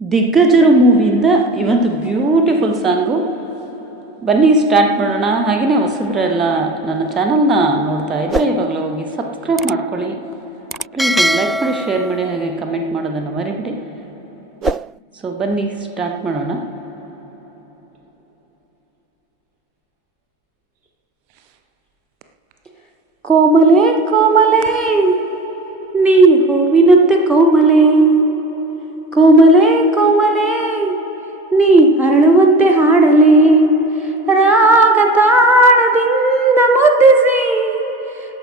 ದಿಗ್ಗಜರು ಮೂವಿಯಿಂದ ಇವತ್ತು beautiful song. ಬನ್ನಿ, start ಮಾಡೋಣ. ಹಾಗೆಯೇ ಹೊಸಬ್ರೆಲ್ಲ ನನ್ನ ಚಾನಲ್ನ ನೋಡ್ತಾ ಇದ್ದರೆ ಇವಾಗಲೂ ಹೋಗಿ ಸಬ್ಸ್ಕ್ರೈಬ್ ಮಾಡ್ಕೊಳ್ಳಿ. ಪ್ಲೀಸ್ ಲೈಕ್ ಮಾಡಿ ಶೇರ್ ಮಾಡಿ, ಹಾಗೆ ಕಮೆಂಟ್ ಮಾಡೋದನ್ನು ಮರಿಬಿಡಿ. ಸೊ ಬನ್ನಿ, ಸ್ಟಾರ್ಟ್ ಮಾಡೋಣ. ಕೋಮಲೆ ಕೋಮಲೆ, ನೀ ಹೂವಿನತ್ತೆ ಕೋಮಲೆ. ಕೋಮಲೆ ಕೋಮಲೆ, ನೀ ಅರಳುವಂತೆ ಹಾಡಲೆ. ರಾಗ ತಾಡದಿಂದ ಮುದ್ದಿಸಿ,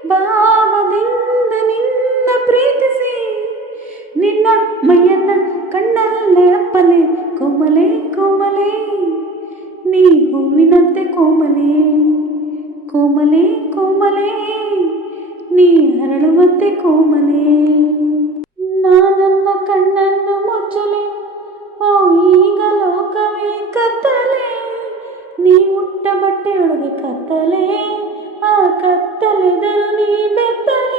ಭಾವದಿಂದ ನಿನ್ನ ಪ್ರೀತಿಸಿ. ನಿನ್ನ ಮೈಯನ್ನ ಕಣ್ಣಲ್ಲೇ ಅಪ್ಪಲೆ, ಕೋಮಲೆ ಕೋಮಲೆ, ನೀ ಹೂವಿನಂತೆ ಕೋಮಲೆ. ಕೋಮಲೆ ಕೋಮಲೆ, ನೀ ಹರಳುವಂತೆ ಕೋಮಲೆ. కత్తెలుడు కత్తలే ఆ కత్తెలుదురు నీ మెత్తలే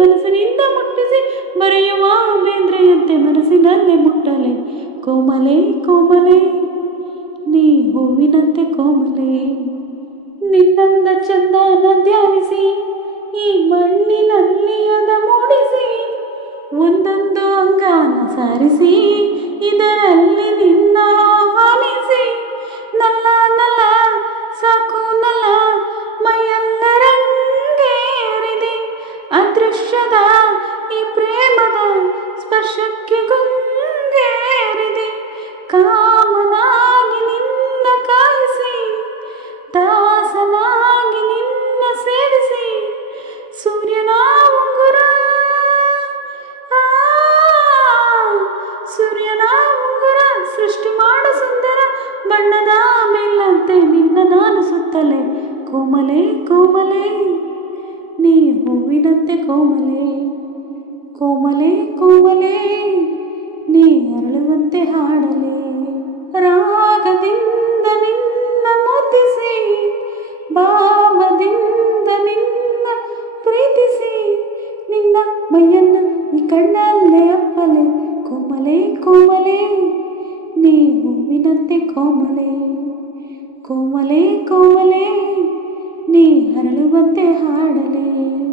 ಮನಸ್ಸಿನಿಂದ ಮುಟ್ಟಿಸಿ ಬರೆಯುವ ಬೇಂದ್ರೆಯಂತೆ ಮನಸ್ಸಿನಲ್ಲೇ ಮುಟ್ಟಲೆ. ಕೋಮಲೆ ಕೋಮಲೆ, ನೀ ಹೂವಿನಂತೆ ಕೋಮಲೆ. ನಿನ್ನಂದ ಚಂದನ ಧ್ಯಾನಿಸಿ, ಈ ಮಣ್ಣಿನಲ್ಲಿ ಅದ ಮೂಡಿಸಿ, ಒಂದೊಂದು ಅಂಗಾನ ಸಾರಿಸಿ, ಇದರಲ್ಲಿ ನಿನ್ನ ಆಹ್ವಾನಿಸಿ, ನಲ್ಲ ನಲ್ಲ ಸಾಕು ಕೋಮಲೆ ಕೋಮಲೆ ನೀ ಹೂವಿನಂತೆ ಕೋಮಲೆ ಕೋಮಲೆ ಕೋಮಲೆ ನೀ ಅರಳುವಂತೆ ಹಾಡಲೆ ರಾಗದಿಂದ ನಿನ್ನ ಮುದ್ದಿಸಿ ಭಾವದಿಂದ ನಿನ್ನ ಪ್ರೀತಿಸಿ ನಿನ್ನ ಮೈಯನ್ನು ಈ ಕಣ್ಣಲ್ಲೇ ಅಪ್ಪಲೆ ಕೋಮಲೆ ಕೋಮಲೆ ನೀ ಹೂವಿನಂತೆ ಕೋಮಲೆ ಕೋಮಲೆ ಕೋಮಲೆ ನೀ ಹರಳುವಂತೆ ಹಾಡಲೆ.